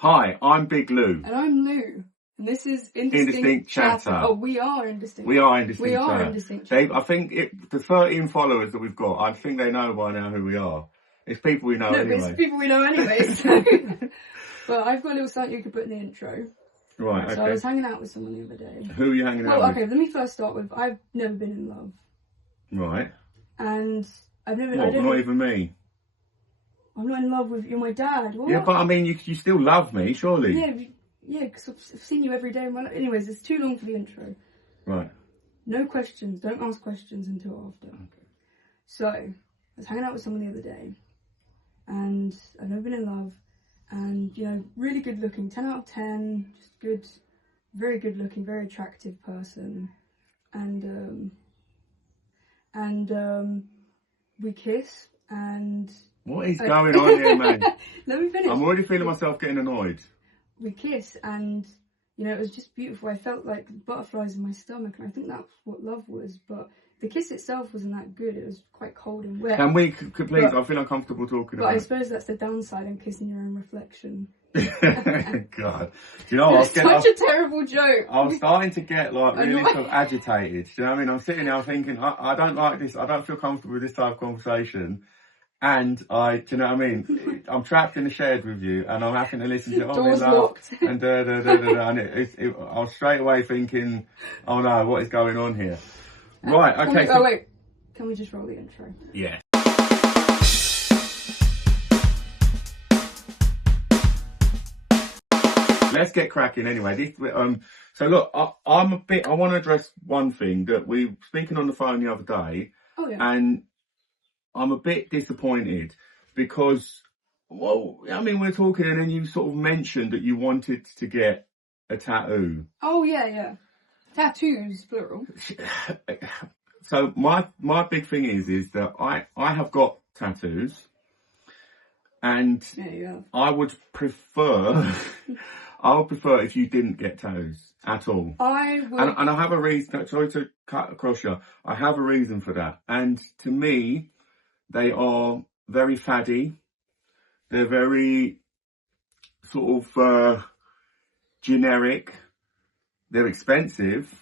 Hi, I'm Big Lou. And I'm Lou. And this is Indistinct Chatter. Oh, we are Indistinct. We are Indistinct Chatter. We are Indistinct Chatter. I think the 13 followers that we've got, I think they know by now who we are. It's people we know anyway. No, it's people we know anyway. So. But I've got a little something you could put in the intro. Right, okay. So I was hanging out with someone the other day. Who are you hanging out with? Okay, let me first start with, I've never been in love. Right. And I've never... Not even me? I'm not in love with... You're my dad. What? Yeah, but I mean, you still love me, surely? Yeah, because I've seen you every day in my life. Anyways, it's too long for the intro. Right. No questions. Don't ask questions until after. Okay. So, I was hanging out with someone the other day. And I've never been in love. And, you know, really good looking. 10 out of 10. Just good. Very good looking. Very attractive person. And we kiss. And... What is going on here, man? Let me finish. I'm already feeling myself getting annoyed. We kiss and, you know, it was just beautiful. I felt like butterflies in my stomach, and I think that's what love was. But the kiss itself wasn't that good. It was quite cold and wet. Can we, please, I feel uncomfortable talking about it. But I suppose that's the downside in kissing your own reflection. God. Do you know what? Such a terrible joke. I was starting to get, like, really sort of agitated. Do you know what I mean? I'm sitting there thinking, I don't like this. I don't feel comfortable with this type of conversation. And do you know what I mean? I'm trapped in the shed with you, and I'm having to listen to Doors locked. And and I was straight away thinking, oh no, what is going on here? Right, okay. Wait. Can we just roll the intro? Yeah. Let's get cracking anyway. So look, I want to address one thing that we were speaking on the phone the other day. Oh yeah. And I'm a bit disappointed because, well, I mean, we're talking and then you sort of mentioned that you wanted to get a tattoo. Oh, yeah. Tattoos, plural. So my big thing is that I have got tattoos, and I would prefer if you didn't get tattoos at all. I would. And I have a reason. Sorry to cut across you. I have a reason for that. And to me, they are very faddy. They're very sort of generic. They're expensive.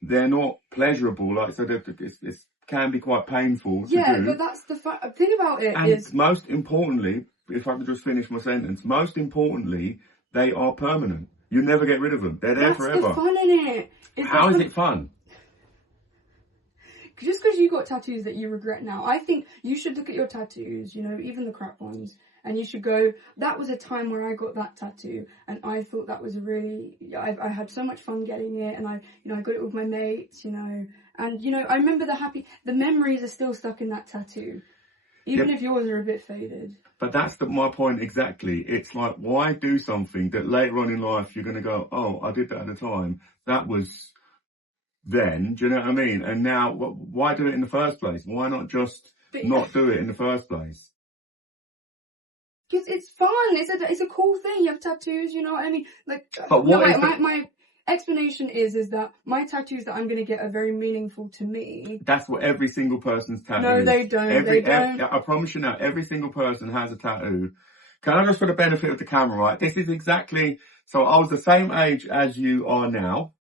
They're not pleasurable. Like so, it can be quite painful to do. Yeah, but that's the thing about it. And most importantly, if I could just finish my sentence, most importantly, they are permanent. You never get rid of them. They're there forever. That's the fun in it. How is it fun? Just because you got tattoos that you regret now, I think you should look at your tattoos, you know, even the crap ones, and you should go, that was a time where I got that tattoo, and I thought that was I had so much fun getting it, and I got it with my mates, you know, and, you know, I remember the memories are still stuck in that tattoo, even if yours are a bit faded. But that's my point exactly. It's like, why do something that later on in life you're going to go, oh, I did that at the time. That was then, do you know what I mean? And now, why do it in the first place? Why not just not do it in the first place? Because it's fun. It's a cool thing. You have tattoos, you know what I mean? Like, but my explanation is that my tattoos that I'm going to get are very meaningful to me. That's what every single person's tattoo is. No, they don't. I promise you now, every single person has a tattoo. Can I just, for the benefit of the camera, right? This is exactly, so I was the same age as you are now.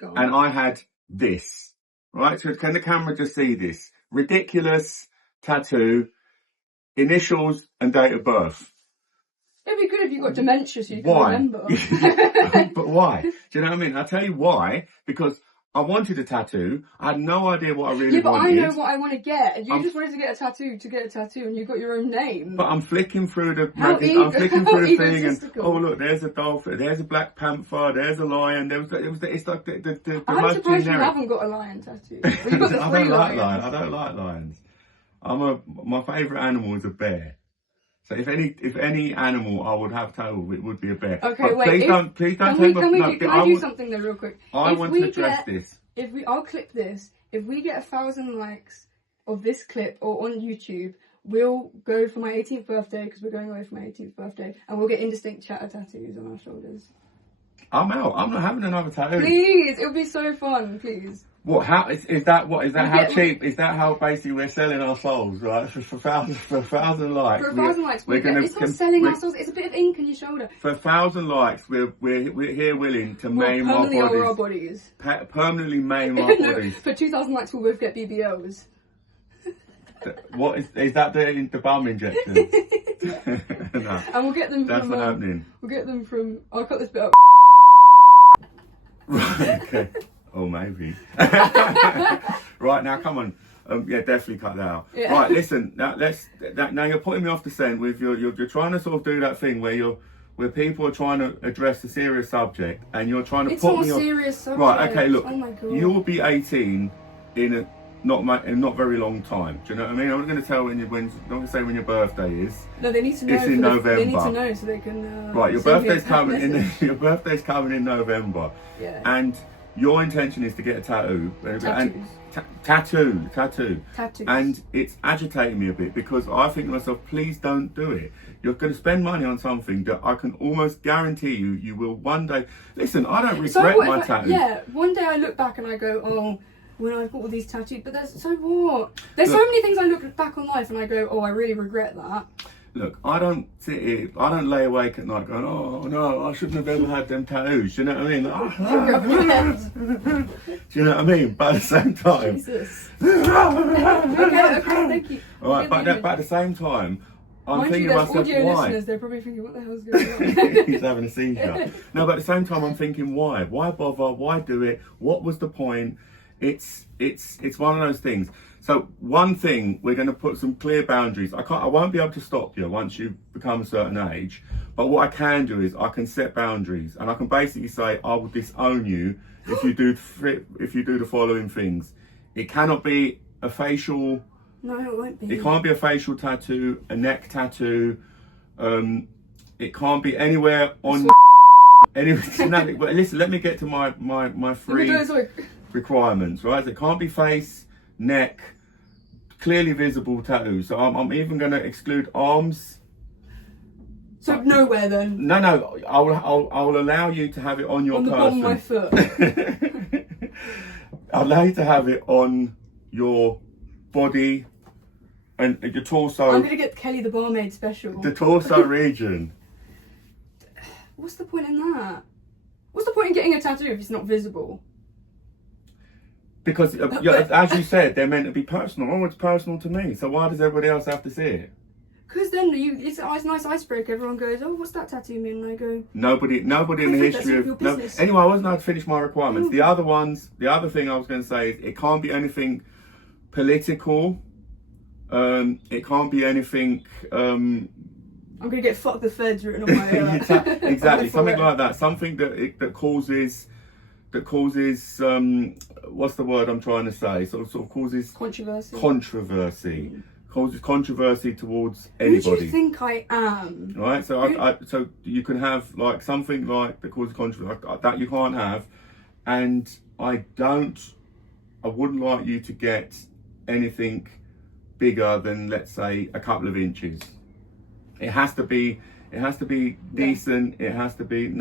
And I had this, right? So can the camera just see this? Ridiculous tattoo, initials and date of birth. It'd be good if you got dementia so you can remember. But why? Do you know what I mean? I'll tell you why. Because I wanted a tattoo. I had no idea what I really wanted. Yeah, but I know what I want to get. And you just wanted to get a tattoo and you got your own name. But I'm flicking through the thing and, oh look, there's a dolphin, there's a black panther, there's a lion, it's like the I'm most surprised generic. You haven't got a lion tattoo. Well, you've got the three lions. I don't like lions. My favourite animal is a bear. So if any animal I would have tattooed, it would be a bear. Okay, but wait. Please don't take my... Can I do something though real quick? I want to address this. I'll clip this. If we get 1,000 likes of this clip or on YouTube, we'll go for my 18th birthday, because we're going away for my 18th birthday, and we'll get Indistinct Chatter tattoos on our shoulders. I'm out. I'm not having another tattoo. Please, it'll be so fun, please. What? How is that? What is that? You How get- cheap is that? How basically we're selling our souls, right? For 1,000 likes. For 1,000 likes, we're gonna. it's not selling ourselves. It's a bit of ink on your shoulder. For 1,000 likes, we're here willing to We'll maim our permanently bodies. our bodies. Permanently maim our No, bodies. for 2,000 likes, we'll both get BBLs. What is that? The bum injection? No, And we'll get them that's from. not happening. We'll get them from. I'll cut this bit up. Right. Okay. Oh, maybe. Right, now come on. Yeah, definitely cut that out. Yeah. Right, listen. Now now you're putting me off the scent with you're trying to sort of do that thing where people are trying to address a serious subject and you're trying to It's put not me a off. serious subject. Right, okay, look. Oh my god. You will be 18 in a not very long time. Do you know what I mean? I'm not going to tell not going to say when your birthday is. No, they need to know. It's in November. They need to know so they can. Right, your send me a birthday's coming message. in. Your birthday's coming in November. Yeah. And your intention is to get a tattoo. Tattoos. Tattoo. Tattoos. And it's agitating me a bit because I think to myself, please don't do it. You're going to spend money on something that I can almost guarantee you will one day. Listen, I don't regret what my if tattoos. Yeah, one day I look back and I go, oh, when I've got all these tattoos, but so what? There's so many things I look back on life and I go, oh, I really regret that. Look, I don't sit here, I don't lay awake at night going, oh no, I shouldn't have ever had them tattoos. Do you know what I mean? Do you know what I mean? But at the same time. Jesus. okay, thank you. All right, but at the same time, I'm Mind thinking you, to there's myself, audio why? listeners, they're probably thinking, what the hell's going on? He's having a seizure. No, but at the same time, I'm thinking, why? Why bother? Why do it? What was the point? It's one of those things. So one thing, we're going to put some clear boundaries. I won't be able to stop you once you become a certain age. But what I can do is I can set boundaries, and I can basically say I will disown you if you do the following things. It cannot be a facial. No, it won't be. It can't be a facial tattoo, a neck tattoo. It can't be anywhere on. Anyway, but listen, let me get to my three requirements. Right, it can't be face, neck, clearly visible tattoos. So I'm even going to exclude arms. So nowhere then. No, I'll allow you to have it on your on the person. bottom of my foot. I'll allow you to have it on your body and your torso. I'm gonna get Kelly the barmaid special. The torso region. What's the point in that? What's the point in getting a tattoo if it's not visible? Because, as you said, they're meant to be personal. Oh, it's personal to me. So why does everybody else have to see it? Because then it's a nice icebreaker. Everyone goes, "Oh, what's that tattoo mean?" And I go, Nobody in the history of. No, anyway, I wasn't allowed to finish my requirements. The other thing I was going to say is it can't be anything political. It can't be anything. I'm gonna get "fuck the feds" written on my exactly, something like that. Something that causes what's the word I'm trying to say? Sort of causes controversy. Causes controversy towards anybody. Who do you think I am? Right, so so you can have like something like that causes controversy that you can't have, and I wouldn't like you to get anything bigger than, let's say, a couple of inches. It has to be decent. It has to be it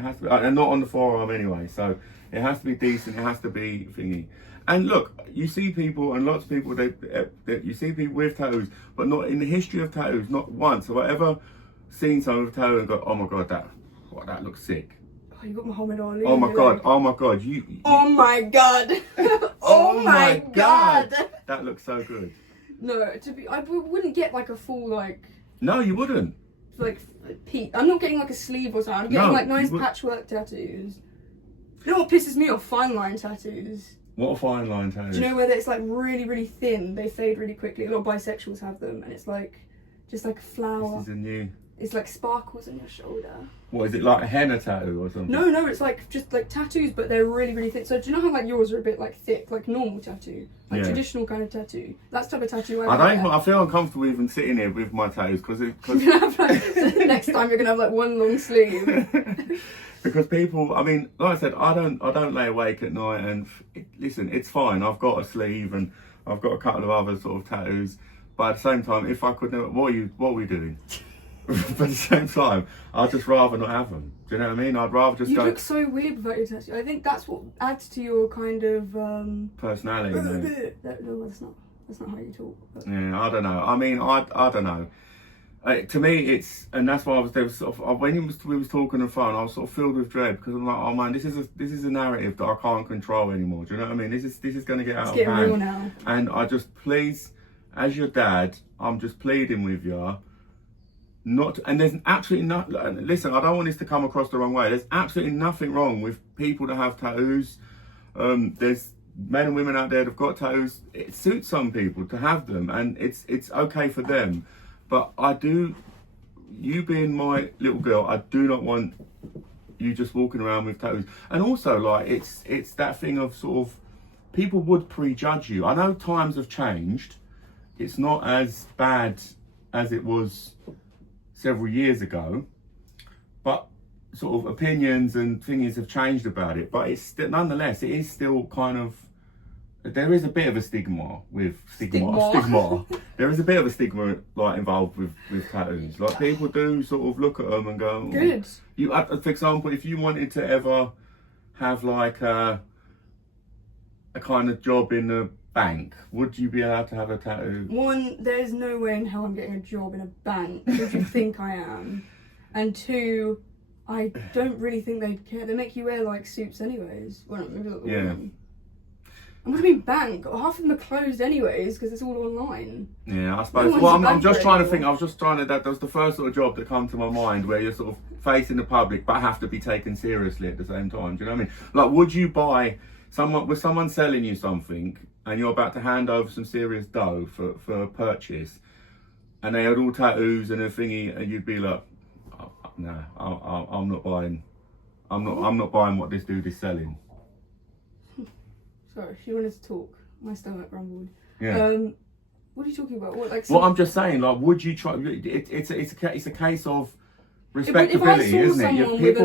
has to be, and not on the forearm anyway. So it has to be decent. It has to be thingy. And look, you see people, and lots of people you see people with tattoos, but not in the history of tattoos. Not once have I ever seen someone with a tattoo and go, "Oh my god, that looks sick." Oh, you got Muhammad Ali. Oh my god! Oh my god! Oh my god! Oh my god! That looks so good. No, I wouldn't get like a full like. No, you wouldn't. Like peak. I'm not getting like a sleeve or something. I'm getting like nice patchwork tattoos. You know what pisses me off? Fine line tattoos. What a fine line tattoo. Do you know where it's like really, really thin? They fade really quickly. A lot of bisexuals have them, and it's like just like a flower. This is a new. It's like sparkles on your shoulder. What is it, like a henna tattoo or something? No, it's like just like tattoos, but they're really, really thin. So do you know how like yours are a bit like thick, like normal tattoo, like traditional kind of tattoo? That's the type of tattoo I feel uncomfortable even sitting here with my tattoos because next time you're gonna have like one long sleeve. Because people, I mean, like I said, I don't lay awake at night, and listen, it's fine. I've got a sleeve and I've got a couple of other sort of tattoos, but at the same time, if I could, what are we doing? But at the same time, I'd just rather not have them. Do you know what I mean? I'd rather just You go... look so weird without your tattoo. I think that's what adds to your kind of personality. No, that's not how you talk. But. Yeah, I don't know. I mean, I don't know. To me, it's, and that's why there was sort of, when we was talking on the phone, I was sort of filled with dread, because I'm like, oh man, this is a narrative that I can't control anymore. Do you know what I mean? This is going to get out of hand. It's getting real now. And I just, please, as your dad, I'm just pleading with you, not, and there's absolutely not, listen, I don't want this to come across the wrong way. There's absolutely nothing wrong with people that have tattoos. There's men and women out there that've got tattoos. It suits some people to have them, and it's okay for them. But I do, you being my little girl, I do not want you just walking around with tattoos. And also, like, it's that thing of sort of, people would prejudge you. I know times have changed. It's not as bad as it was several years ago, but sort of opinions and things have changed about it. But it's nonetheless, it is still kind of, there is a bit of a stigma with stigma. There is a bit of a stigma like involved with tattoos. Like, people do sort of look at them and go, oh. Good. You, for example, if you wanted to ever have like a kind of job in a bank, would you be allowed to have a tattoo? One, there's no way in hell I'm getting a job in a bank. Who do you think I am? And two, I don't really think they'd care. They make you wear like suits anyways. Well, maybe not the women. And what do you mean bank? Half of them are closed anyways because it's all online. Yeah, I suppose. Well, I'm just trying to think. I was just trying to. That was the first sort of job that come to my mind where you're sort of facing the public but have to be taken seriously at the same time. Do you know what I mean? Like, would you buy someone selling you something and you're about to hand over some serious dough for a purchase, and they had all tattoos and a thingy, and you'd be like, oh, no, I'm not buying. I'm not buying what this dude is selling. Sorry, she wanted to talk. My stomach rumbled. Yeah. What are you talking about? What, like? Well, I'm just saying, like, would you try? It's a case of respectability, isn't it? People with a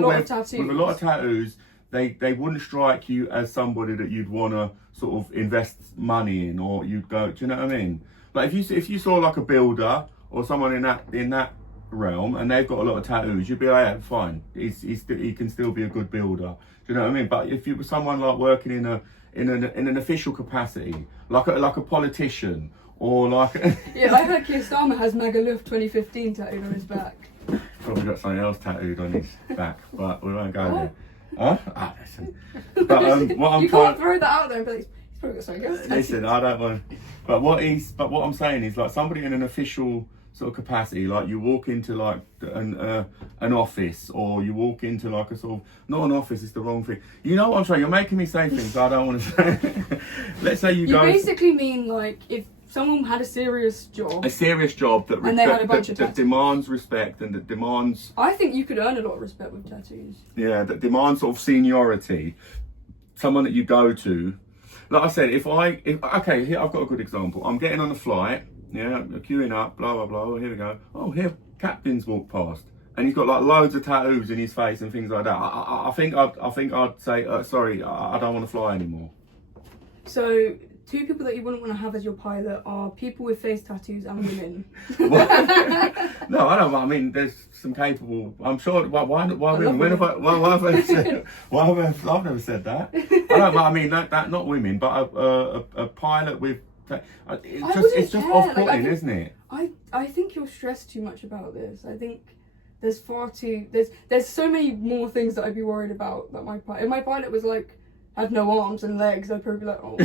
lot of tattoos, they wouldn't strike you as somebody that you'd want to sort of invest money in, or you'd go. Do you know what I mean? Like, if you saw like a builder or someone in that realm and they've got a lot of tattoos, you'd be like, yeah, fine. He can still be a good builder. Do you know what I mean? But if you were someone like working in an official capacity, like a politician, or like yeah, I heard Keir Starmer has Magaluf 2015 tattooed on his back. Probably got something else tattooed on his back, but we won't go there. Huh? Listen. But what I'm you can't throw that out there and be like, he's probably got something else. Listen, I don't want. But what I'm saying is, like, somebody in an official sort of capacity, like you walk into like an office, or you walk into like a sort of, not an office, it's the wrong thing. You know what I'm saying? You're making me say things I don't want to say. Let's say you go. You basically mean like if someone had a serious job that demands respect and that demands. I think you could earn a lot of respect with tattoos. Yeah, that demands sort of seniority. Someone that you go to, like I said, okay, here I've got a good example. I'm getting on a flight. Yeah, queuing up, blah, blah, blah. Here we go. Oh, here, captain's walked past. And he's got like loads of tattoos in his face and things like that. I think I'd say, sorry, I don't want to fly anymore. So, two people that you wouldn't want to have as your pilot are people with face tattoos and women. No, I don't. I mean, there's some capable. I'm sure. Why women? When have I? Why have I said? I've never said that. I don't. I mean, that not women, but a pilot with. It's just off-putting, like, isn't it? I think you're stressed too much about this. I think there's so many more things that I'd be worried about that if my pilot was like had no arms and legs, I'd probably be like, oh.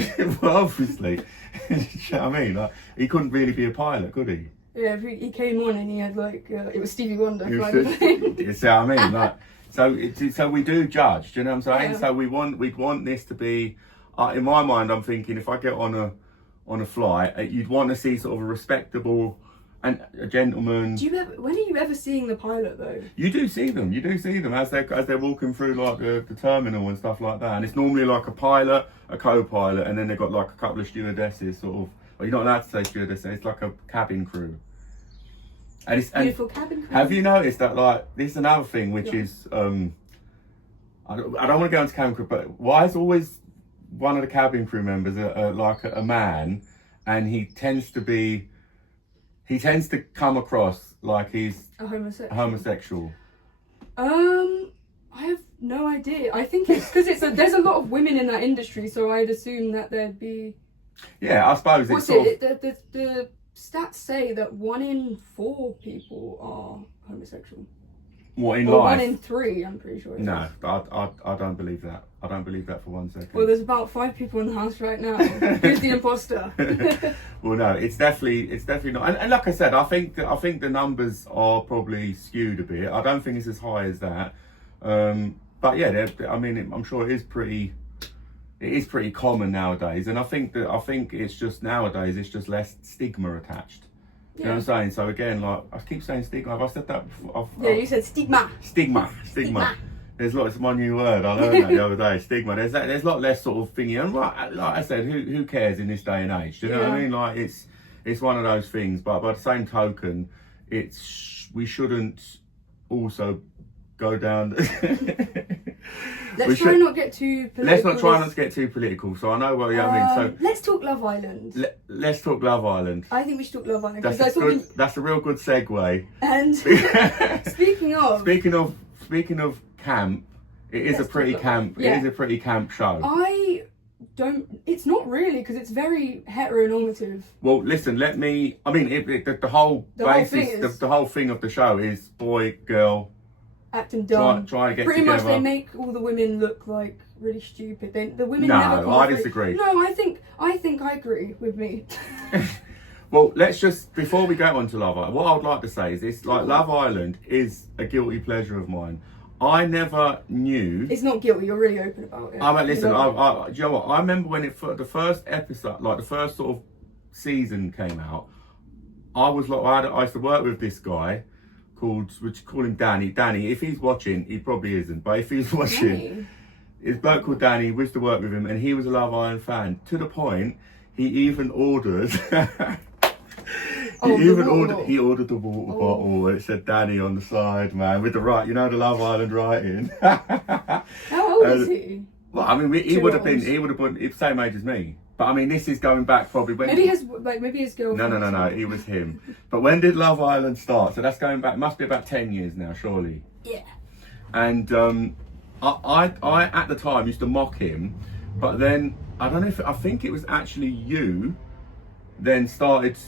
Well, obviously. You know what I mean? Like, he couldn't really be a pilot, could he? Yeah, if he came on and he had like it was Stevie Wonder kind of thing. You see what I mean? Like, so we do judge. Do you know what I'm saying? Yeah. So we'd want this to be. In my mind, I'm thinking if I get on a flight, you'd want to see sort of a respectable and a gentleman. When are you ever seeing the pilot though? You do see them as they're walking through like the terminal and stuff like that. And it's normally like a pilot, a co-pilot, and then they've got like a couple of stewardesses sort of. Well, you're not allowed to say stewardess. It's like a cabin crew. And it's beautiful cabin crew. Have you noticed that, like, this is another thing which is I don't want to go into cabin crew, but why is always one of the cabin crew members like a man, and he tends to be he tends to come across like he's A homosexual. homosexual. I have no idea. I think it's because there's a lot of women in that industry, so I'd assume that there'd be. Yeah, I suppose it's The stats say that 1 in 4 people are homosexual. What, in or life? 1 in 3, I'm pretty sure. No, I don't believe that. I don't believe that for 1 second. Well, there's about 5 people in the house right now. Who's the imposter? Well, no, it's definitely not. And like I said, I think the numbers are probably skewed a bit. I don't think it's as high as that. But yeah, I mean, I'm sure it is pretty common nowadays. And I think it's just nowadays it's just less stigma attached. You know what I'm saying? So again, like I keep saying stigma. Have I said that before? You said stigma. Stigma. There's lots of my new word. I learned that the other day. Stigma. There's a lot less sort of thingy. And like I said, who cares in this day and age? Do you know what I mean? Like it's one of those things. But by the same token, we shouldn't also go down. Let's try not get too political. Let's not try not to get too political. So I know what I mean. So let's talk Love Island. Let's talk Love Island. I think we should talk Love Island. That's a real good segue. And speaking of camp, it is a pretty camp. Yeah. It is a pretty camp show. It's not really because it's very heteronormative. Well, listen. The whole thing of the show is boy, girl. Acting dumb. Try to get pretty together. much they make all the women look like really stupid. The women No, never I disagree. No, I think I agree with me. Well, let's just, before we go on to Love Island, what I would like to say is this, like, Love Island is a guilty pleasure of mine. I never knew... It's not guilty, you're really open about it. Do you know what? I remember when the first episode, like the first sort of season came out, I used to work with this guy call him Danny. Danny, if he's watching, he probably isn't, but if he's watching, his bloke called Danny, we used to work with him, and he was a Love Island fan, to the point, he even ordered... He ordered the water bottle and it said Danny on the side, man, with the the Love Island writing. How old is he? Well, I mean, he would have been the same age as me. But I mean, this is going back probably when... Maybe his girlfriend. No, it was him. But when did Love Island start? So that's going back, must be about 10 years now, surely. Yeah. And I at the time used to mock him, but then, I think it was actually you then started...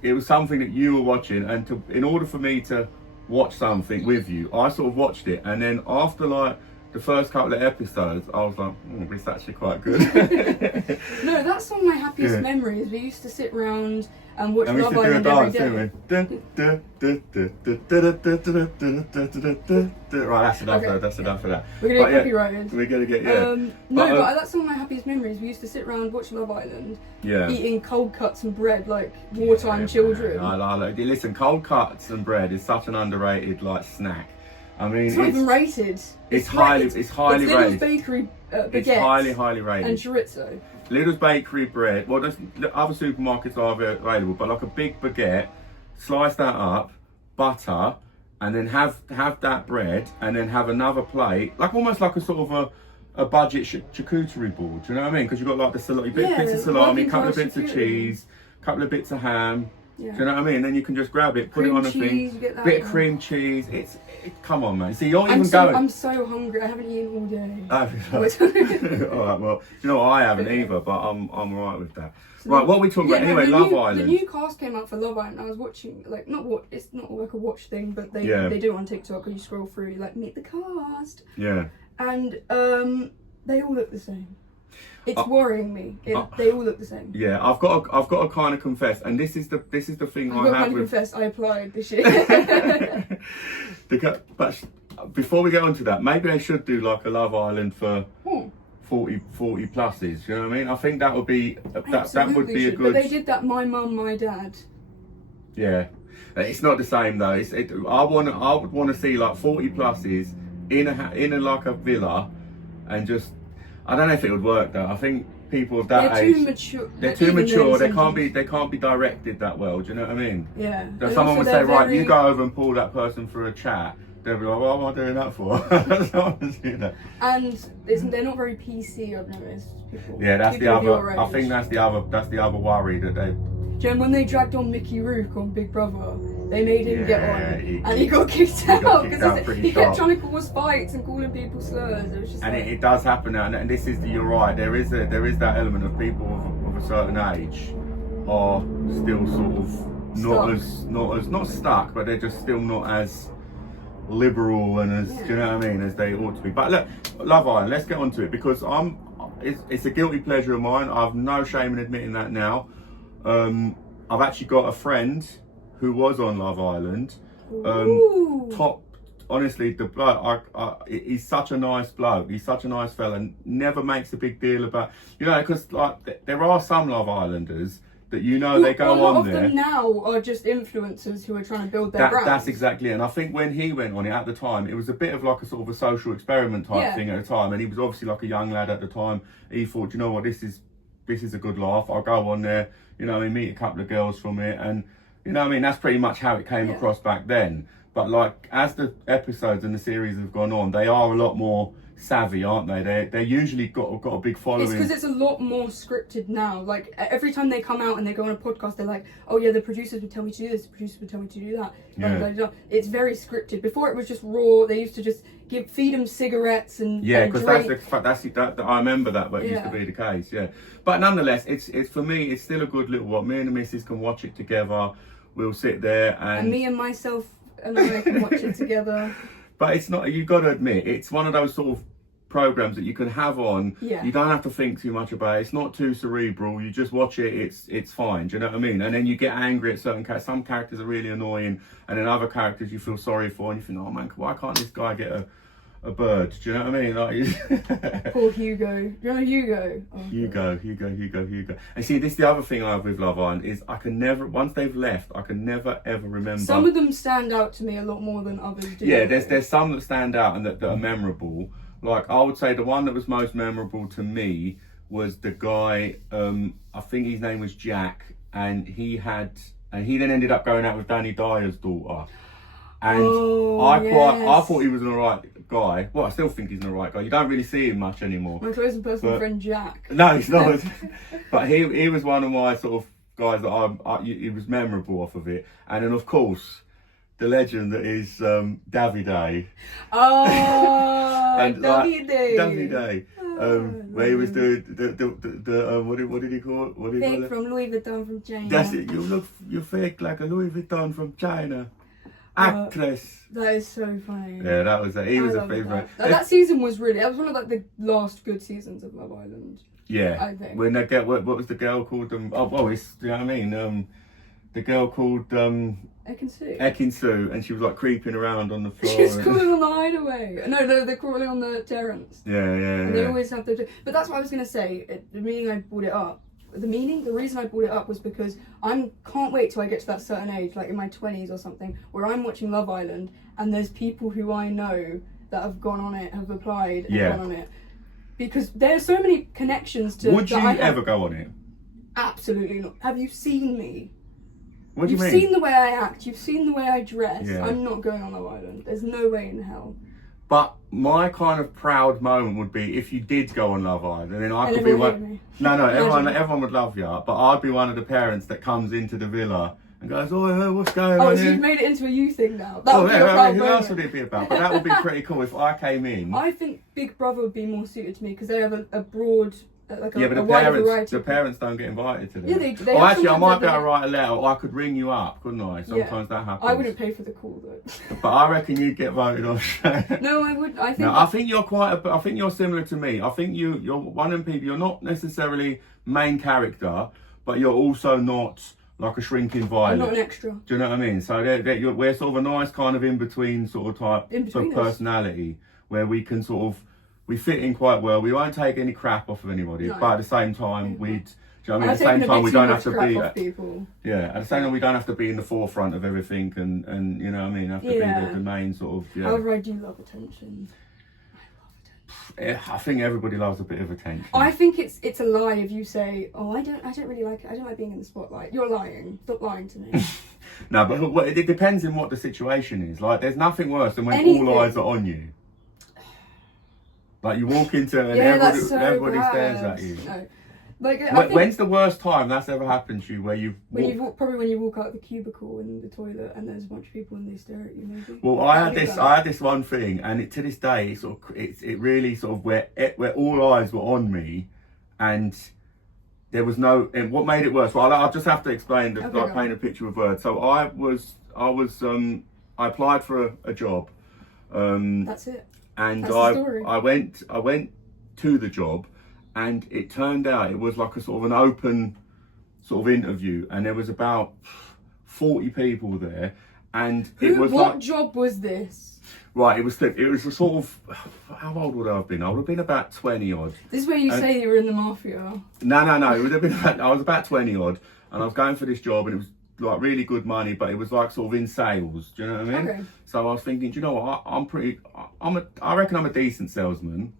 It was something that you were watching, and in order for me to watch something with you, I sort of watched it, and then after like the first couple of episodes, I was like, it's actually quite good. No, that's one of my happiest memories. We used to sit round and watch Love Island every day. Right, that's enough. Okay. That's enough of that. We're gonna get copyrighted. We're gonna get but that's some of my happiest memories. We used to sit around watch Love Island, eating cold cuts and bread like wartime children. Listen, cold cuts and bread is such an underrated like snack. I mean, it's not even rated. It's highly rated. Lidl's bakery baguette. It's highly rated. And chorizo. Lidl's bakery bread. Well, other supermarkets are available, but like a big baguette, slice that up, butter, and then have that bread, and then have another plate, like almost like a sort of a budget charcuterie board. Do you know what I mean? Because you've got like the salami, bits of salami, a couple of bits of cheese, a couple of bits of ham. Yeah. Do you know what I mean? And then you can just grab it, put it on a thing, bit of cream cheese. Come on, man. See, you're even going. I'm so hungry. I haven't eaten all day. All right. Well, you know what? I haven't either, but I'm alright with that. So right. What are we talking about anyway? Love Island. The new cast came out for Love Island. I was watching, like, it's not like a watch thing, but they do it on TikTok. And you scroll through, like, meet the cast. Yeah. And they all look the same. It's worrying me. They all look the same. Yeah, I've got to kind of confess, and this is the thing I've got to confess. I applied this year. But before we get on to that, maybe they should do like a Love Island for 40 pluses. You know what I mean? I think that would be that would be a good. But they did that. My mum, my dad. Yeah, it's not the same though. I would want to see like 40 pluses in a like a villa, and just. I don't know if it would work though. I think people of that age, they're too mature. They can't be directed that well. Do you know what I mean? Yeah. Someone would say, right, you go over and pull that person for a chat. They'll be like, what am I doing that for? And they're not very PC. I've noticed. Yeah, that's the other. I think that's the other worry that they. Do you know when they dragged on Mickey Rourke on Big Brother? They made him get on, he and he got kicked out because pretty he sharp. kept trying to cause fights and calling people slurs. It was just And like, it does happen now, and this is you're right. There is that element of people of a certain age are still sort of not stuck, but they're just still not as liberal and as do you know what I mean, as they ought to be. But look, Love Island, let's get on to it, because it's a guilty pleasure of mine. I've no shame in admitting that now. I've actually got a friend who was on Love Island. Top, honestly, the bloke, he's such a nice bloke. He's such a nice fella, and never makes a big deal about, you know, because like there are some Love Islanders that they go on there. A lot of them now are just influencers who are trying to build their brand. That's exactly it. And I think when he went on it at the time, it was a bit of like a sort of a social experiment type thing at the time. And he was obviously like a young lad at the time. He thought, you know what, this is a good laugh. I'll go on there, you know, meet a couple of girls from it, and you know what I mean, that's pretty much how it came across back then. But like as the episodes and the series have gone on, they are a lot more savvy, aren't they? They usually got a big following. It's because it's a lot more scripted now. Like every time they come out and they go on a podcast, they're like, oh yeah, the producers would tell me to do this, the producers would tell me to do that. Yeah. It's very scripted. Before it was just raw. They used to just feed them cigarettes and because that's I remember that, but it used to be the case. Yeah, but nonetheless, it's for me, it's still a good little what. Me and the missus can watch it together. We'll sit there and me and myself and I can watch it together. But it's not, you've got to admit, it's one of those sort of programs that you can have on. You don't have to think too much about it. It's not too cerebral. You just watch it. It's fine. Do you know what I mean? And then you get angry at certain characters. Some characters are really annoying, and then other characters you feel sorry for, and you think, oh man, why can't this guy get a bird? Do you know what I mean? Like, poor Hugo. Do you know Hugo? Oh, Hugo. And see, this is the other thing I have with Love Island is I can never, once they've left, I can never ever remember. Some of them stand out to me a lot more than others do. Yeah, there's some that stand out and that are memorable. Like I would say the one that was most memorable to me was the guy, I think his name was Jack, and he then ended up going out with Danny Dyer's daughter. And I thought he was an alright guy. Well, I still think he's an alright guy. You don't really see him much anymore. My closest personal friend Jack. No, he's not. But he was one of my sort of guys that he was memorable off of it. And then of course, the legend that is Davide. Oh, and Davide. Where he was doing the what did he call it? What did he call fake it? from Louis Vuitton from China. That's it. You fake like a Louis Vuitton from China. Actress. That is so funny. Yeah, that was he was a favourite. That season was that was one of like the last good seasons of Love Island. Yeah, I think. When they get what was the girl called? It's, you know what I mean. The girl called Ekin Sue, and she was like creeping around on the floor. She's crawling on the hideaway. No, they're crawling on the terrace. Yeah. And they always have to. But that's what I was gonna say. The reason I brought it up was because I can't wait till I get to that certain age, like in my 20s or something, where I'm watching Love Island and there's people who I know that have gone on it, have applied and gone on it. Because there's so many connections to... Would you ever go on it? Absolutely not. Have you seen me? What do you mean? You've seen the way I act, you've seen the way I dress. Yeah. I'm not going on Love Island. There's no way in hell. But my kind of proud moment would be if you did go on Love Island, and then I could be one. No, everyone would love you, but I'd be one of the parents that comes into the villa and goes, "Oh, what's going on?" Oh, so you've made it into a you thing now. Who else would it be about? But that would be pretty cool if I came in. I think Big Brother would be more suited to me because they have a broad. But the parents don't get invited to them. Yeah, they actually, I might be able to write a letter, or I could ring you up, couldn't I? Sometimes that happens. I wouldn't pay for the call though. But I reckon you'd get voted off. No, I would. I think you're I think you're similar to me. I think you're one of them people. You're not necessarily main character, but you're also not like a shrinking violet. I'm not an extra. Do you know what I mean? So we're sort of a nice kind of in between sort of type of personality where we can sort of. We fit in quite well. We won't take any crap off of anybody, but at the same time, do you know what I mean? At the same time, we don't have to be. At the same time, we don't have to be in the forefront of everything, and you know what I mean. Have to be the main sort of. Yeah. However, I do love attention. I think everybody loves a bit of attention. I think it's a lie if you say, "Oh, I don't really like it. I don't like being in the spotlight." You're lying. Stop lying to me. No, but it depends on what the situation is. Like, there's nothing worse than when all eyes are on you. Like you walk into and everybody stares at you. Like, I think When's the worst time that's ever happened to you where you've probably when you walk out the cubicle in the toilet and there's a bunch of people and they stare at you, maybe. Well, I had this one thing, and to this day, it really sort of where all eyes were on me, and there was no. And what made it worse? Well, I'll just have to explain, like paint a picture with words. So I applied for a job. That's it. And That's the story. I went to the job, and it turned out it was like a sort of an open sort of interview, and there was about 40 people there, and what job was this? Right, it was a sort of, how old would I have been? I would have been about 20 odd. This is where you say you were in the mafia. No. It would have been I was about 20 odd, and I was going for this job, and it was like really good money, but it was like sort of in sales. Do you know what I mean? Okay. So I was thinking, do you know what? I reckon I'm a decent salesman.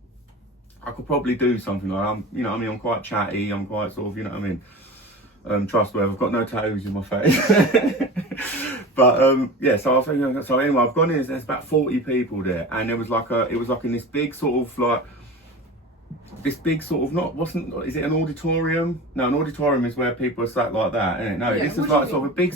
I could probably do something like I'm quite chatty. I'm quite sort of, you know what I mean, trustworthy. I've got no tattoos in my face. But yeah, so I think so. Anyway, I've gone in. There's about 40 people there, and it was like in this big sort of is it an auditorium? No, an auditorium is where people are sat like that, isn't it? No, yeah, this is like sort of a big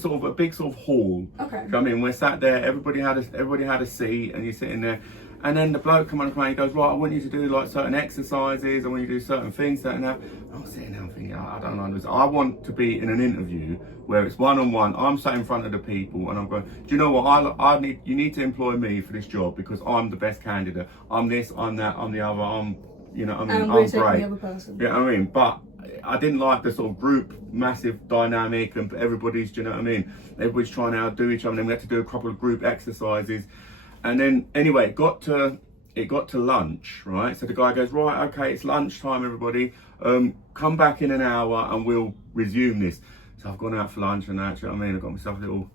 sort of hall. Okay. I mean, we're sat there. Everybody had a seat, and you're sitting there. And then the bloke come on and he goes, right, I want you to do like certain exercises, I want you to do certain things, certain that. I'm sitting there, I'm thinking, I don't understand. I want to be in an interview where it's one-on-one. I'm sat in front of the people and I'm going, do you know what, you need to employ me for this job because I'm the best candidate. I'm this, I'm that, I'm the other, I'm great. The other person. Yeah, I mean, but I didn't like the sort of group, massive dynamic, and everybody's, do you know what I mean? Everybody's trying to outdo each other, and then we had to do a couple of group exercises. And then, anyway, it got to lunch, right? So the guy goes, right, okay, it's lunchtime, everybody. Come back in an hour and we'll resume this. So I've gone out for lunch and that, do you know what I mean? I've got myself a little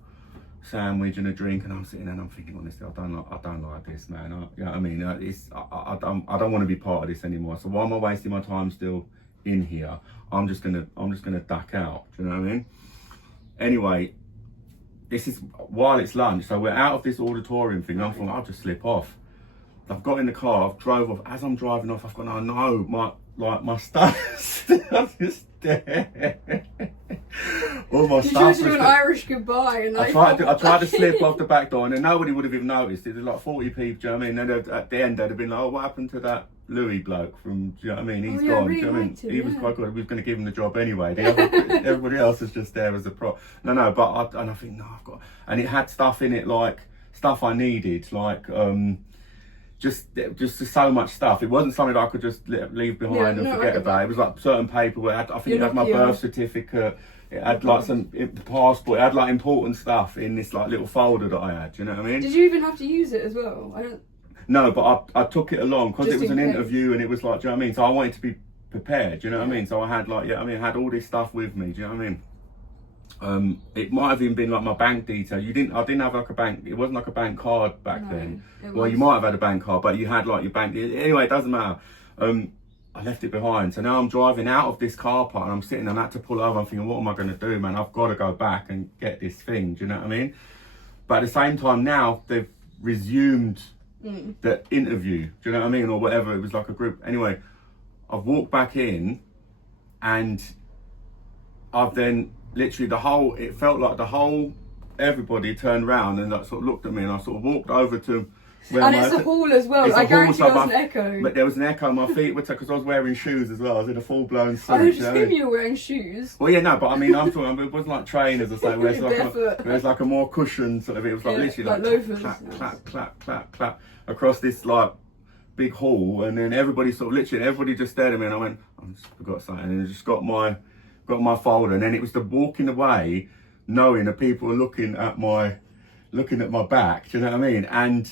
sandwich and a drink, and I'm sitting there and I'm thinking, honestly, I don't like this, man. You know what I mean? I don't want to be part of this anymore. So why am I wasting my time still in here? I'm just gonna duck out. Do you know what I mean? Anyway, this is while it's lunch, so we're out of this auditorium thing. I thought I'll just slip off. I've got in the car, I've drove off. As I'm driving off, I've gone, oh no, my stuff is there. All my stuff. You should do an Irish goodbye. And I tried to slip off the back door, and then nobody would have even noticed. There's like 40 people, do you know what I mean? And at the end, they'd have been like, oh, what happened to that Louis bloke from, do you know what I mean? He's gone, really do you know what I mean? He was quite good. We was going to give him the job anyway. Everybody else is just there as a prop. No, but I think, no, I've got, and it had stuff in it, like stuff I needed, like, just so much stuff. It wasn't something that I could just leave behind and forget about. It was like certain paperwork. I think it had my birth certificate. It had like some passport. It had like important stuff in this like little folder that I had. Do you know what I mean? Did you even have to use it as well? No, but I took it along because it was an interview and it was like, do you know what I mean? So I wanted to be prepared. Do you know what I mean? So I had like, I had all this stuff with me. Do you know what I mean? It might have even been like my bank detail. I didn't have like a bank. It wasn't like a bank card back then. Well, you might have had a bank card, but you had like your bank. Anyway, it doesn't matter. I left it behind. So now I'm driving out of this car park and I'm sitting and I had to pull over. I'm thinking, what am I going to do, man? I've got to go back and get this thing. Do you know what I mean? But at the same time, now they've resumed the interview. Do you know what I mean? Or whatever. It was like a group. Anyway, I've walked back in and I've then literally it felt like everybody turned around and like sort of looked at me, and I sort of walked over to where and it's a hall as well. I guarantee there was an echo. But there was an echo. My feet were because I was wearing shoes as well. I was in a full blown suit. I just assumed you were wearing shoes. Well, yeah, no, but I mean, I'm talking. It wasn't like trainers or something. Where's like a more cushioned sort of. It was like literally like loafers. Clap across this like big hall, and then everybody just stared at me, and I went, I just forgot something, and I just got my folder, and then it was the walking away, knowing that people were looking at my back. Do you know what I mean? And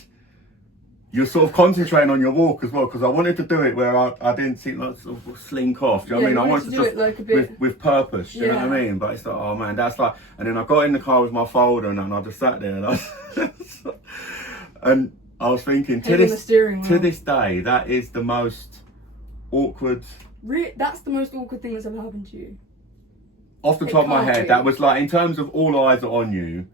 you're sort of concentrating on your walk as well, because I wanted to do it where I didn't see like sort of slink off. Do you know what I mean? I wanted to do it like a bit with purpose. Do you know what I mean? But it's like, oh man, that's like. And then I got in the car with my folder, and I just sat there, and I was thinking, to this day, that is the most awkward. That's the most awkward thing that's ever happened to you. Off the top of my head, that was like, in terms of all eyes are on you,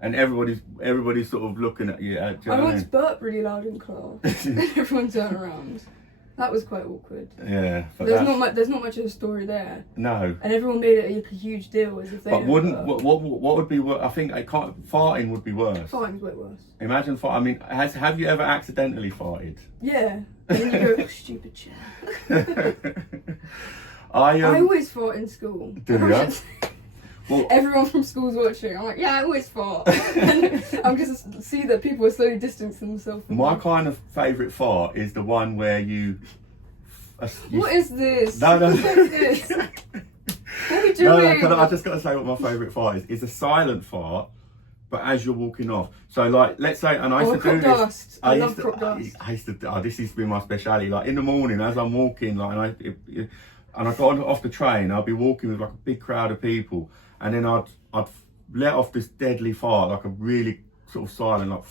and everybody's sort of looking at you. I once burped really loud in class. Everyone turned around. That was quite awkward. Yeah, but There's not much of a story there. No. And everyone made it a huge deal as if they. But what would be worse? I think farting would be worse. Farting's way worse. Imagine I mean, have you ever accidentally farted? Yeah. And then you go, oh, stupid chair. I always fart in school. Do you? Well, everyone from school's watching. I'm like, yeah, I always fart. And I'm just see that people are slowly distancing themselves from my me. kind of favourite fart is the one where you what is this? No. What is this? What are we doing? No, I just got to say what my favourite fart is. It's a silent fart, but as you're walking off. So, like, let's say, and I used to do this. Dust. I love crop dust. I used to. This used to be my speciality. Like in the morning, as I'm walking, like, and I got off the train, I'd be walking with like a big crowd of people, and then I'd let off this deadly fart, like a really sort of silent, like,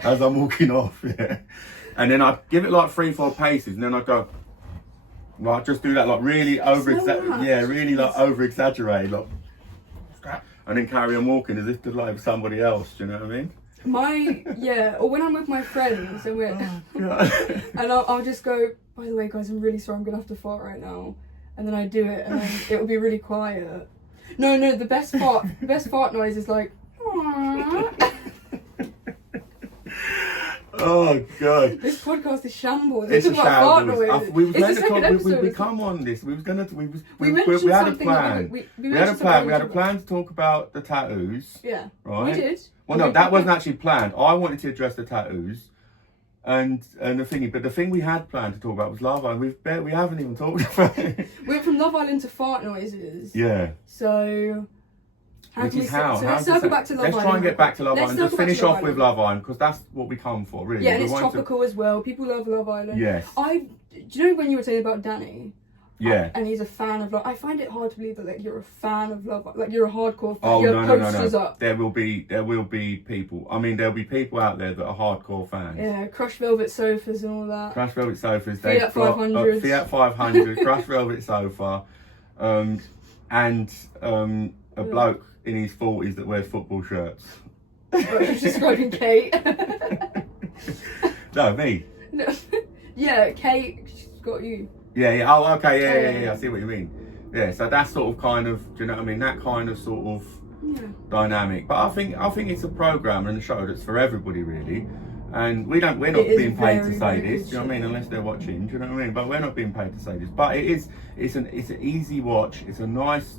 as I'm walking off, yeah. And then I'd give it like 3-4 paces, and then I'd go, like, just do that, like, really really like over exaggerated, like, and then carry on walking as if to like somebody else. Do you know what I mean? Or when I'm with my friends and and I'll just go, by the way, guys, I'm really sorry, I'm gonna have to fart right now, and then I do it, and then it will be really quiet. No, the best fart noise is like. Oh god! This podcast is shambles. It's a shambles. We had a plan. We had a plan to talk about the tattoos. Yeah, right. We did. Well, no, that wasn't actually planned. I wanted to address the tattoos, and the thingy. But the thing we had planned to talk about was Love Island. We haven't even talked about it. We went from Love Island to fart noises. Yeah. So. Let's circle back to Love Island. Let's try and get back to Love Island. Just finish off with Love Island, because that's what we come for, really. Yeah, and it's topical as well. People love Love Island. Yes. Do you know when you were saying about Danny? Yeah. And he's a fan of Love. I find it hard to believe that, like, you're a fan of Love Island. Like, you're a hardcore fan. Oh, you have posters up. There will be people. I mean, there'll be people out there that are hardcore fans. Yeah, Crushed Velvet Sofas and all that. Crushed Velvet Sofas. Fiat 500. Fiat 500, Crushed Velvet Sofa, and a bloke in his 40s that wears football shirts. She's describing Kate. No, me. No. Yeah, Kate, she's got you. Yeah. Oh, okay. Yeah. I see what you mean. Yeah. So that's sort of kind of, do you know what I mean? That kind of sort of dynamic. But I think it's a program and a show that's for everybody, really. And we're not being paid to say this. Do you know what I mean? Unless they're watching. Do you know what I mean? But we're not being paid to say this. But it's an easy watch. It's a nice,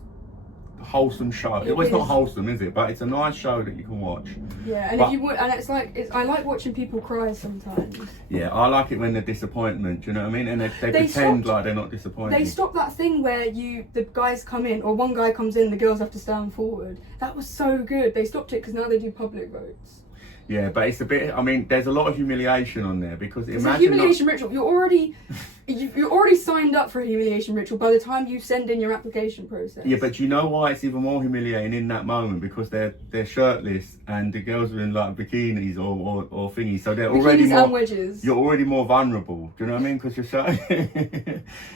wholesome show. It's not wholesome, is it? But it's a nice show that you can watch. Yeah, and I like watching people cry sometimes. Yeah, I like it when they're disappointment. Do you know what I mean? And they pretend like they're not disappointed. They stop that thing where the guys come in, or one guy comes in, the girls have to stand forward. That was so good. They stopped it because now they do public votes. Yeah, but it's a bit. I mean, there's a lot of humiliation on there because it's a humiliation ritual. You're already signed up for a humiliation ritual by the time you send in your application process. Yeah, but you know why it's even more humiliating in that moment? Because they're shirtless and the girls are in like bikinis or thingies, so they're already more. And wedges. You're already more vulnerable. Do you know what I mean? Because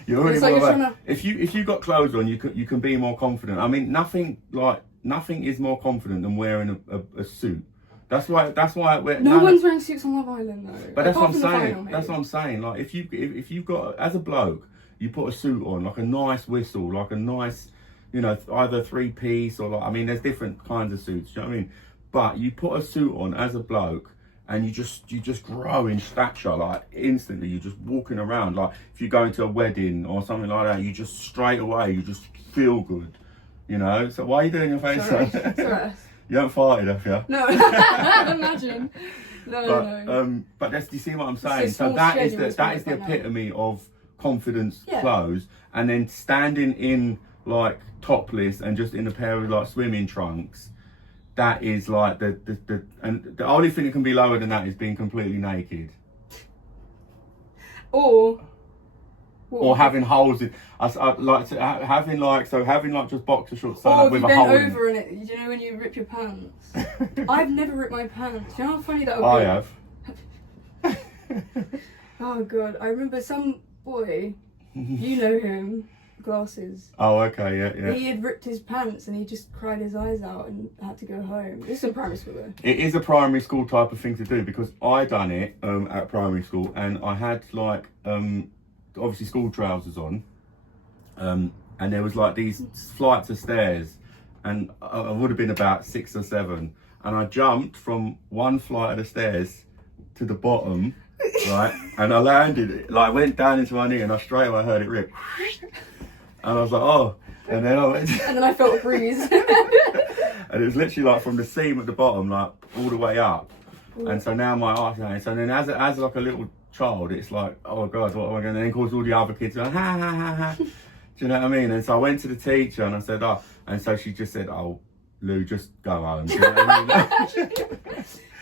you're already more. If you got clothes on, you can be more confident. I mean, nothing is more confident than wearing a suit. That's why. No one's wearing suits on Love Island though. But that's what I'm saying. That's what I'm saying. Like if you've got, as a bloke, you put a suit on, like a nice whistle, like a nice, either 3-piece or like, I mean, there's different kinds of suits. Do you know what I mean? But you put a suit on as a bloke, and you just grow in stature, like instantly. You're just walking around, like if you go into a wedding or something like that, you just straight away you just feel good. So why are you doing your face? Sorry. You haven't farted, have you? No, imagine. No. But do you see what I'm saying? So that is the epitome of confidence clothes, and then standing in like topless and just in a pair of like swimming trunks. That is like the only thing that can be lower than that is being completely naked. Or having holes in. Having just boxer shorts sewn up with a hole in it. Over in it. You know when you rip your pants. I've never ripped my pants. You know how funny that would be? I have. Oh god, I remember some boy. You know him. glasses. Oh, okay, yeah. He had ripped his pants and he just cried his eyes out and had to go home. This is in primary school though. It is a primary school type of thing to do because I done it at primary school and I had like obviously school trousers on, and there was like these flights of stairs, and I would have been about 6 or 7, and I jumped from one flight of the stairs to the bottom, right, and I landed, like went down into my knee, and I straight away heard it rip, and I was like, oh, and then I went, and then I felt a breeze, and it was literally like from the seam at the bottom, like all the way up. Ooh. And so now my arse, so then as like a little child, it's like, oh God, what am I going to, and then of course all the other kids are like, ha ha ha ha. Do you know what I mean? And so I went to the teacher and I said, oh, and so she just said, oh, Lou, just go home. Do you know what I mean?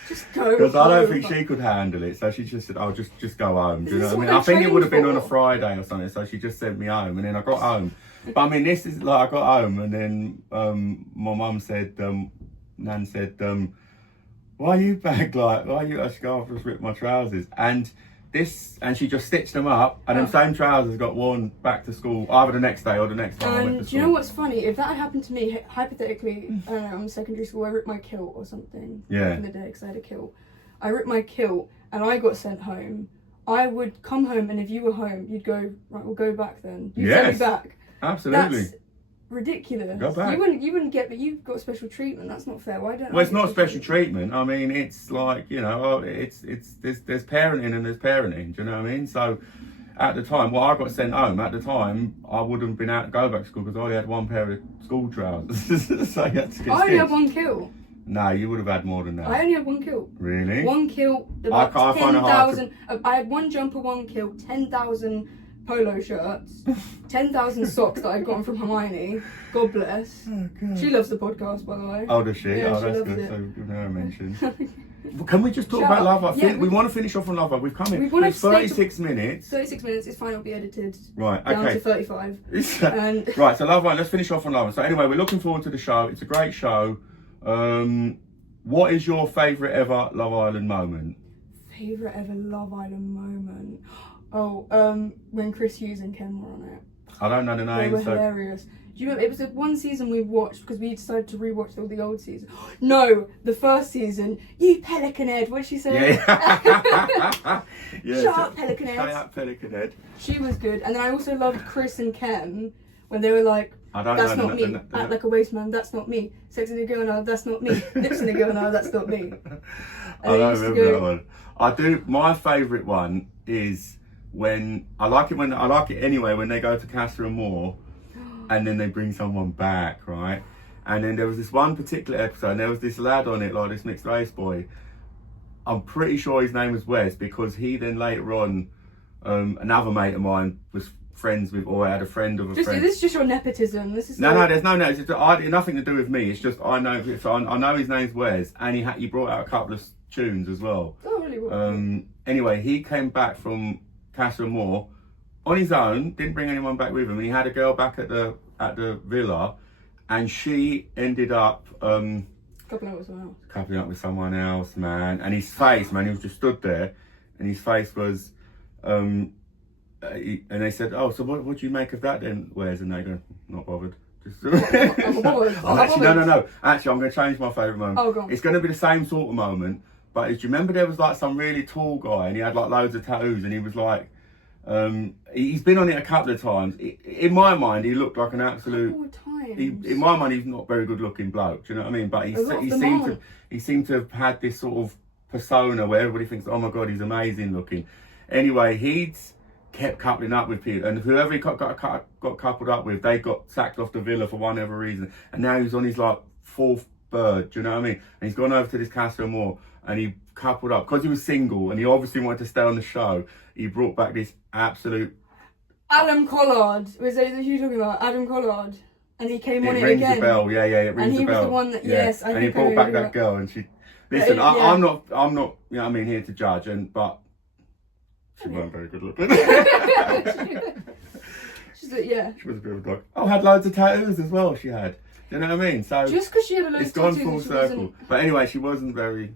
Just go home. Because I don't think she could handle it. So she just said, oh, just go home. Do you know what I mean? I think it would have been on a Friday or something. So she just sent me home and then I got home. But I mean, this is like, I got home and then my mum said, Nan said, why are you back? Like, why are you? I should go after I ripped my trousers. And she just stitched them up, and them same trousers got worn back to school either the next day or the next time I went to school. Do you know what's funny? If that had happened to me, hypothetically, I don't know, I'm in secondary school, I ripped my kilt or something back in the day because I had a kilt. I ripped my kilt and I got sent home. I would come home, and if you were home, you'd go, right, we'll go back then. You'd send me back. Absolutely. That's ridiculous. Go back. You wouldn't get, but you've got special treatment. That's not fair. Why don't? Well, it's not special treatment. I mean, it's like, you know, there's parenting and there's parenting. Do you know what I mean? So, at the time, I got sent home. At the time, I wouldn't have been able to go back to school because I only had one pair of school trousers. So you had to get I only had one kilt. No, you would have had more than that. I only had one kilt. Really? One kilt. About 10,000. I had one jumper, one kilt, 10,000 polo shirts, 10,000 socks that I'd gotten from Hermione. God bless. Oh, God. She loves the podcast, by the way. Oh, does she? Yeah, oh, she that's loves good. it. So give her a mention. Can we just talk Shut about up. Love? Yeah, we want to finish off on Love. We've come in. It's 36 minutes. 36 minutes. It's fine. It'll be edited. Right. Down Okay. to 35. And right. So Love Island. Let's finish off on Love Island. So anyway, we're looking forward to the show. It's a great show. What is your favourite ever Love Island moment? Favourite ever Love Island moment? Oh, when Chris Hughes and Ken were on it. I don't know the name. They were hilarious. Do you remember? It was the one season we watched because we decided to rewatch all the old seasons. No, the first season. You Pelican Head. What did she say? Yeah. Yeah. Shut up, Pelican Head. Shut up, Pelican Head. She was good. And then I also loved Chris and Ken when they were like, that's not me. Act like a waste man, that's not me. Sex in a girl now, that's not me. Lips in a girl now, that's not me. I don't remember that one. I do. My favourite one is when I like it anyway when they go to Casa and Moore, and then they bring someone back, right? And then there was this one particular episode, and there was this lad on it, like this mixed race boy. I'm pretty sure his name was Wes because he then later on, another mate of mine was friends with, or had a friend of a friend. This is just your nepotism. This is no. There's no. It's nothing to do with me. It's just I know. So I know his name's Wes, and he brought out a couple of tunes as well. Oh, really? Anyway, he came back from Casa Moore on his own. Didn't bring anyone back with him, and he had a girl back at the villa, and she ended up coupling up with someone else, man. And his face, man, he was just stood there, and his face was. And they said, "Oh, so what do you make of that then, Wes?" And they go, "Not bothered." Just actually, no. Actually, I'm going to change my favourite moment. Oh, go on. It's going to be the same sort of moment, but do you remember there was like some really tall guy and he had like loads of tattoos and he was like, he's been on it a couple of times. In my mind, he looked like an absolute. In my mind, he's not a very good looking bloke. Do you know what I mean? But he seemed to have had this sort of persona where everybody thinks, "Oh my God, he's amazing looking." Anyway, he'd kept coupling up with people, and whoever he got coupled up with, they got sacked off the villa for whatever reason, and now he's on his like 4th bird. Do you know what I mean? And he's gone over to this Casa Moore, and he coupled up because he was single, and he obviously wanted to stay on the show. He brought back this absolute Adam Collard. Was that who you talking about? Adam Collard, and he came on it again. It rings a bell. Yeah, it rings a bell. And he was the one that and he brought back that girl, and she. Listen, I'm not. You know what I mean, here to judge, but. She wasn't very good looking. She's like, yeah. She was a bit of a dog. Oh, had loads of tattoos as well, she had. Do you know what I mean? So just because she had a load of tattoos. It's gone full circle. But anyway, she wasn't very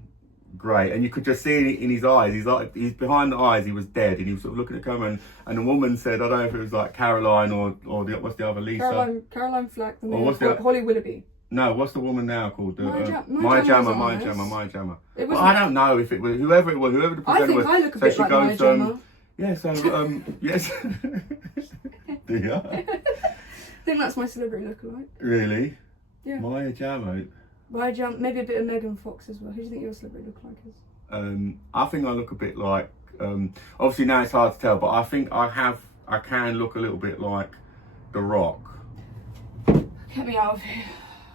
great. And you could just see in his eyes, he's behind the eyes, he was dead, and he was sort of looking at the camera, and the woman said, I don't know if it was like Caroline or what's the other, Lisa? Caroline Flack, Holly Willoughby. No, what's the woman now called? My Jammer. Well, I don't know if it was whoever the presenter was. I think I look a bit like My Jammer. Yeah, so yes. Do you? I think that's my celebrity lookalike. Really? Yeah. Maya Jama. Maybe a bit of Megan Fox as well. Who do you think your celebrity lookalike is? I think I look a bit like. Obviously now it's hard to tell, but I think I can look a little bit like The Rock. Get me out of here.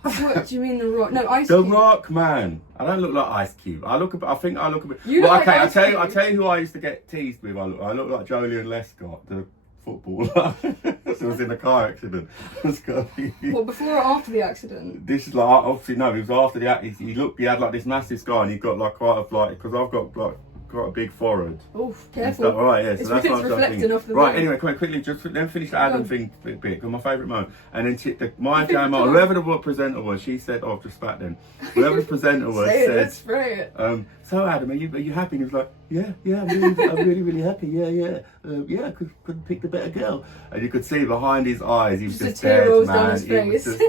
What do you mean, The Rock? No, Ice The Cube. Rock, man. I don't look like Ice Cube. I think I look a bit. You look like Ice Cube. I tell you who I used to get teased with. I look like Jolyon Lescott, the footballer. It was in a car accident. What, before or after the accident? This is like, obviously no, it was after the accident. He had like this massive scar, and he got like quite a because I've got like quite a big forehead. Oof, careful. All right, yeah. So that's what reflecting off the right. road. Anyway, come on, quickly, just then finish the Adam thing bit, because my favourite moment. And then my Jamma, whoever the presenter was, she said, "Oh, just spat then." Whoever the presenter was said, spray it. "So Adam, are you happy?" And he was like, "Yeah, I'm really happy. Yeah, I couldn't pick the better girl." And you could see behind his eyes, he was just dead, man.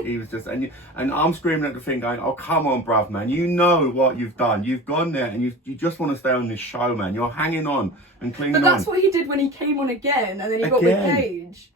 He was just, and I'm screaming at the thing, going, "Oh, come on, bruv, man! You know what you've done. You've gone there, and you just want to stay on this show, man. You're hanging on and clinging on." But that's what he did when he came on again, and then he got with Paige.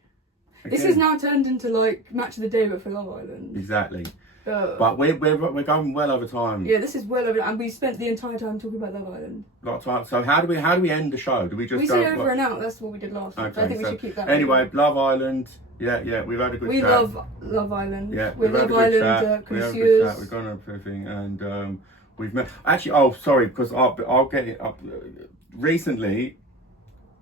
This has now turned into like Match of the Day, but for Love Island. Exactly. But we're going well over time. Yeah, this is well over, and we spent the entire time talking about Love Island. A lot of time. So how do we end the show? Do we just go say over and out? That's what we did last week. Okay, I think we should keep that. Anyway, Love Island. Yeah, we've had a good chat. We love Love Island. Yeah, we're Love Island connoisseurs. We've gone over everything, and we've met. Actually, oh, sorry, because I'll get it up. Recently,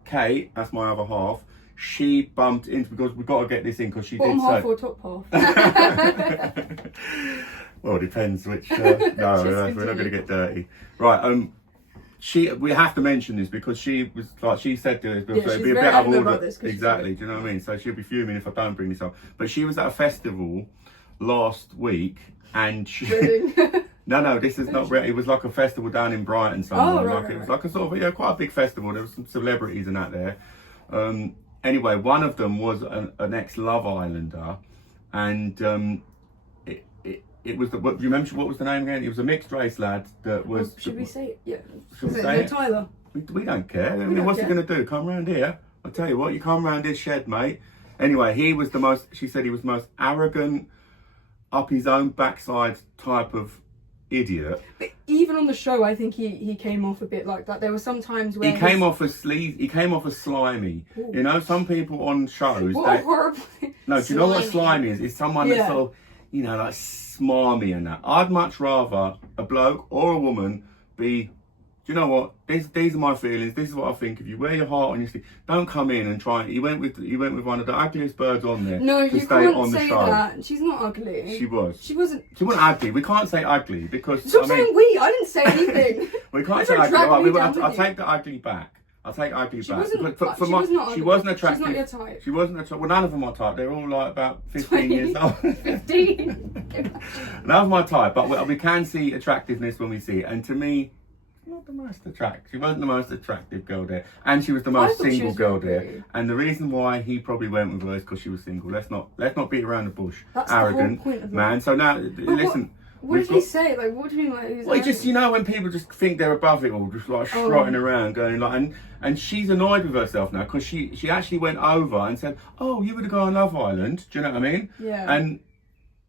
Kate, that's my other half. She bumped into, because we've got to get this in, because she Bottom did half say. or top half? Well, it depends which. No, we're not going to get dirty. Right. We have to mention this because she was like, she said to us, but it'd be a bit out of order. Exactly. Do you know what I mean? So she'll be fuming if I don't bring this up. But she was at a festival last week, and she. No, this is not. It was like a festival down in Brighton somewhere. It was like a sort of quite a big festival. There was some celebrities and that there. Anyway, one of them was an ex-Love Islander, and it was do you remember what was the name again? It was a mixed race lad that was. Should we say it? Yeah. Should we say it? Tyler. We don't care. I mean, what's he going to do? Come round here? I'll tell you what. You come round this shed, mate. Anyway, he was the most. She said he was the most arrogant, up his own backside type of idiot. But even on the show, I think he came off a bit like that. There were some times where he came off as slimy. Ooh. You know, some people on shows. Horrible. No, do you know what slimy is? It's someone that's sort of, like smarmy and that. I'd much rather a bloke or a woman be. Do you know what? These are my feelings. This is what I think. If you wear your heart on your sleeve, don't come in and try. He went with one of the ugliest birds on there. No, to you stay can't on the say show. that. She's not ugly. She was. She wasn't. She wasn't ugly. We can't say ugly because. Stop saying we. I didn't say anything. We can't say ugly. I'll take the ugly back. I'll take ugly back. She wasn't attractive. She's not your type. She wasn't attractive. Well, none of them are type. They're all like about 15 years old. 15. None of my type, but we can see attractiveness when we see it. And to me, not the most attractive. She wasn't the most attractive girl there, and she was the most single girl there. And the reason why he probably went with her is because she was single. Let's not beat around the bush. That's arrogant the whole point of man. So now, listen. What did he say? Like, what do you mean? Like, well, just when people just think they're above it all, just like strutting around, going like, and she's annoyed with herself now because she actually went over and said, "Oh, you were the guy on Love Island." Do you know what I mean? Yeah. And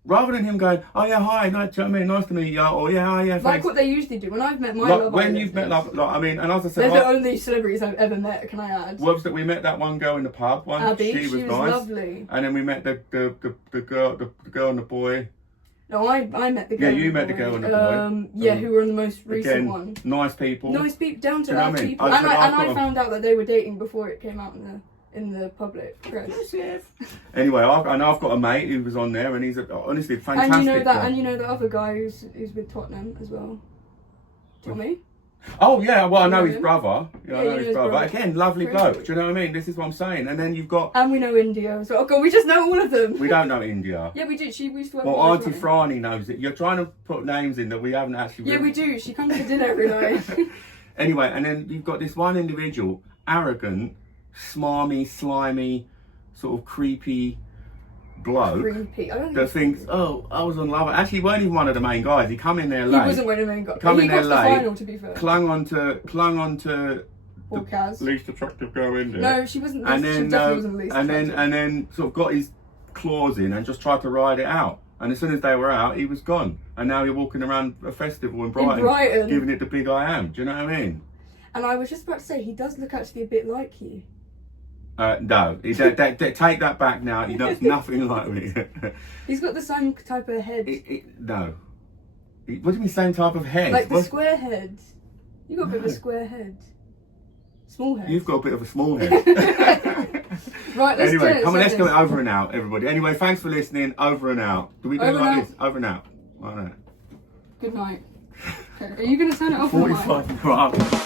rather than him going, "Oh yeah, hi, nice to meet you," or "Yeah, hi, yeah, thanks." Like what they usually do. When I've met my Love when Island you've met Love, I mean, and as I said, they're the only celebrities I've ever met. Can I add? Was that we met that one girl in the pub? Abby, she was nice, lovely. And then we met the girl and the boy. No, I met the girl. Yeah, you met the girl and the boy. Who were on the most recent one. Nice people. Nice people, down to earth people. And I found out that they were dating before it came out in the public press. Yes. Anyway, I've got a mate who was on there, and he's honestly fantastic. And you know the other guy who's with Tottenham as well. Do you want me? Oh yeah, well I know You know his him? brother. Yeah, I know his brother. Again, lovely Crazy. bloke. Do you know what I mean? This is what I'm saying. And then you've got. And we know India as well. Oh god, we just know all of them. We don't know India. Yeah, we do. We used to work Well, with Auntie Franny knows it. You're trying to put names in that we haven't actually. Yeah, we do. She comes to dinner every night. Anyway, and then you've got this one individual, arrogant, smarmy, slimy, sort of creepy bloke. Creepy. I don't That thinks, oh, I was on Love. Actually, he weren't even one of the main guys. He come in there late. He wasn't one of the main guys. Come He in got there to the late. final, to be fair. Clung onto Or Kaz. least attractive girl in there. No, she wasn't. And she then, definitely wasn't the least attractive. and then sort of got his claws in and just tried to ride it out. And as soon as they were out, he was gone. And now you're walking around a festival in Brighton, giving it the big I am. Do you know what I mean? And I was just about to say, he does look actually a bit like you. No, take that back now. He looks nothing like me. He's got the same type of head. No. What do you mean, same type of head? Like the square head. You got a bit of a square head. Small head. You've got a bit of a small head. Right, let's anyway, do it. come on, let's go over and out, everybody. Anyway, thanks for listening. Over and out. Do we do it like this? Over and out. Like that. Good night. Okay. Are you going to turn it off? 45 minutes.